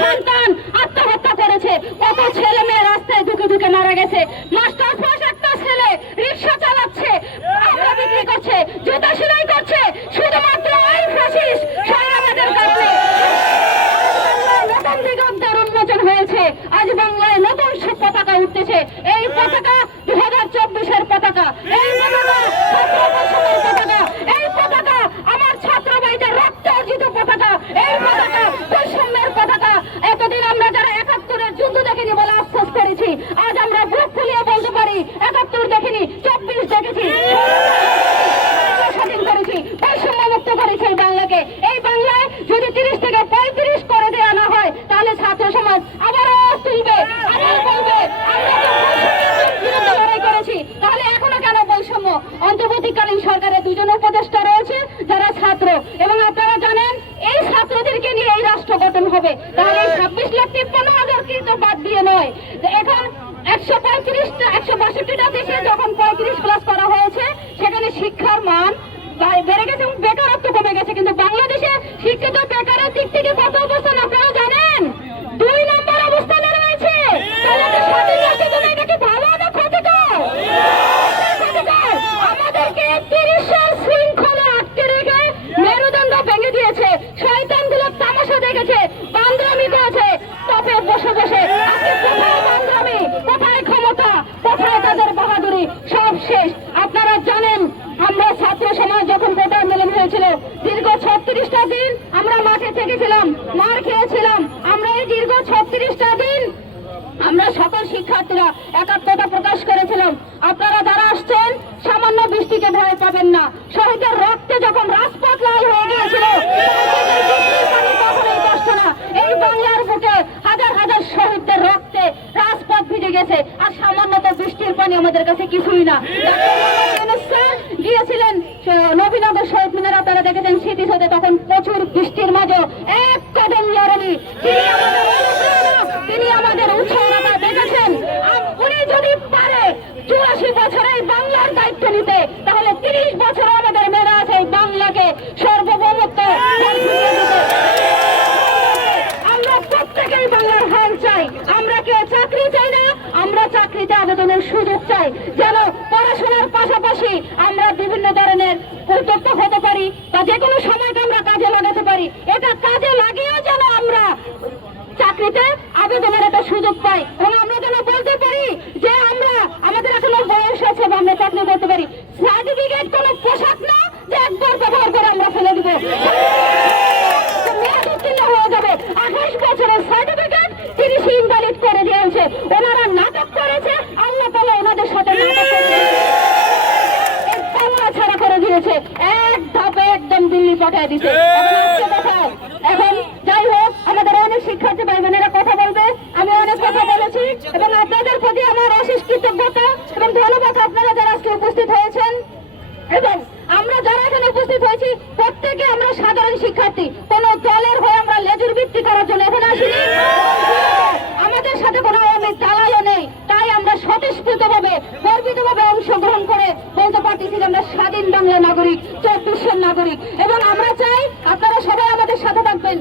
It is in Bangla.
সন্তান আত্মহত্যা করেছে, কত ছেলে মেয়ে রাস্তায় ঢুকে ঢুকে মারা গেছে, মাস্টার পাস একটা ছেলে রিক্সা চালাচ্ছে, আমরা বিক্রি করছে, জুতা সেলাই করছে, শুধুমাত্র এই ফ্যাসিস্ট সৈন্যদের কারণে নতুন দিগন্তের উন্মোচন হয়েছে। আজ বাংলায় নতুন সব পতাকা উঠতেছে। এই পতাকা 2024-এর পতাকা, এই পতাকা পতাকা, এই পতাকা আমার ছাত্র ভাইদের রক্ত অর্জিত পতাকা, এই পতাকা বৈষম্যের পতাকা। এতদিন আমরা যারা 71-এর যুদ্ধ দেখিনি বলে আফসোস করেছি, আজ আমরা বুক ফুলিয়ে বলতে পারি 71 দেখিনি, 24 দেখেছি, স্বাধীন করেছি, বৈষম্য মুক্ত করেছি এই বাংলাকে। এই বাংলায় যদি 30 থেকে 35 করে দেওয়া না হয় তাহলে ছাত্র সমাজ আবারও তুলবে, আবার বলবে আমরা তো বৈষম্যের বিরুদ্ধে লড়াই করেছি, তাহলে এখনো কেন বৈষম্য? অন্তর্বর্তীকালীন সরকারের 2 জন উপদেষ্টা রয়েছে যারা ছাত্র, এবং আপনারা জানেন এই ছাত্রদেরকে নিয়ে এই রাষ্ট্র গঠন হবে। তাহলে 26,53,000 কিন্তু বাদ দিয়ে নয়, এখন 162টা দেশে যখন 35+ করা হয়েছে সেখানে শিক্ষার মান বেড়ে গেছে এবং বেকারত্ব কমে গেছে, কিন্তু বাংলাদেশে শিক্ষিত বেকারের দিক থেকে কত অবস্থান আপনারা জানেন? 2 নম্বর অবস্থানে রয়েছে। স্বাধীন রাষ্ট্রের জন্য এটা কি ভালো না ক্ষতিকর? আমাদেরকে 30-এর শৃঙ্খলা আটকে রেখে মেরুদণ্ড ভেঙে দিয়েছে, শয়তানগুলো তামাশা দেখেছে, বান্দরামি করেছে তবে বসে বসে। আজকে কোথায় বান্দরামি, কোথায় ক্ষমতা, কোথায় তাদের বাহাদুরি? সব শেষ। আপনারা জানেন আমরা ছাত্র সমাজ যখন কোটা আন্দোলন হয়েছিল, দীর্ঘ 36টা দিন আমরা মাঠে থেকেছিলাম, মার খেয়েছিলাম। আমরা এই দীর্ঘ 36টা দিন আমরা সকল শিক্ষার্থীরা একাত্মতা প্রকাশ করেছিলাম। আপনারা যারা আসছেন সামান্য বৃষ্টিকে ভয় পাবেন না। শহীদের রক্তে যখন রাজপথ লাল হয়ে গিয়েছিল তখন এই কষ্ট না। এই বাংলার বুকে হাজার হাজার শহীদদের রক্তে রাজপথ ভিজে গেছে, আর সামান্য তো বৃষ্টির পানি আমাদের কাছে কিছুই না। গিয়েছিলেন নবীনগর শহীদ মিনার, আপনারা দেখেছেন স্মৃতিসৌধে, তখন প্রচুর বৃষ্টির মাঝে এক কদম লড়নি। তিনি আমাদের উৎসাহটা দেখেছেন। উনি যদি পারে 84 বছরে বাংলার দায়িত্ব নিতে, তাহলে 30 বছরে আমাদের মেয়েরা আছে এই বাংলাকে সর্বভৌমত্ব। আমরা প্রত্যেকেই বাংলার হাল চাই। আমরা কেউ চাকরি চাই না, আমরা চাকরিতে আবেদনের সুযোগ চাই, যেন পড়াশোনার পাশাপাশি আমরা বিভিন্ন ধরনের উদ্যোক্তা হতে পারি বা যে কোনো সময়টা আমরা কাজে লাগাতে পারি। এটা কাজে লাগিয়েও যেন আমরা চাকরিতে আবেদনের একটা সুযোগ পাই, এবং আমরা যেন বলতে পারি যে আমরা আমাদের এখনো বয়স আছে বা আমরা চাকরি করতে পারি। সার্টিফিকেট কোনো পোশাক না যে একবার ব্যবহার করে আমরা ফেলে দিব, মেয়াদ উত্তীর্ণ হয়ে যাবে। 28 বছরের সার্টিফিকেট 30 ইনভ্যালিড করে দিয়েছে। ওনারা নাটক করেছে, আল্লাহ তাআলা ওনাদের সাথে নাটক করেছে, বাংলা ছাড়া করে দিয়েছে, এক ধাপে একদম দিল্লি পাঠিয়ে দিচ্ছে। এখন যাই হোক, আমাদের অনেক শিক্ষার্থী ভাই বোনেরা কথা বলবে, আমি অনেক কথা বলেছি, এবং আপনাদের প্রতি আমার অশেষ কৃতজ্ঞতা এবং ধন্যবাদ আপনারা যারা আজকে উপস্থিত হয়েছেন। এবং আমরা যারা এখানে উপস্থিত হয়েছি প্রত্যেকে আমরা সাধারণ শিক্ষার্থী, কোন দলের হয়ে আমরা লেজুর ভিত্তি করার জন্য এখানে আসিনি। আমাদের সাথে কোনো দালালও নেই, তাই আমরা স্বতঃস্ফূর্তভাবে গর্বিতভাবে অংশগ্রহণ করে বলতে পারতেছি যে আমরা স্বাধীন বাংলা নাগরিক, 24-এর নাগরিক। এবং আমরা চাই আপনারা সবাই আমাদের সাথে থাকবেন।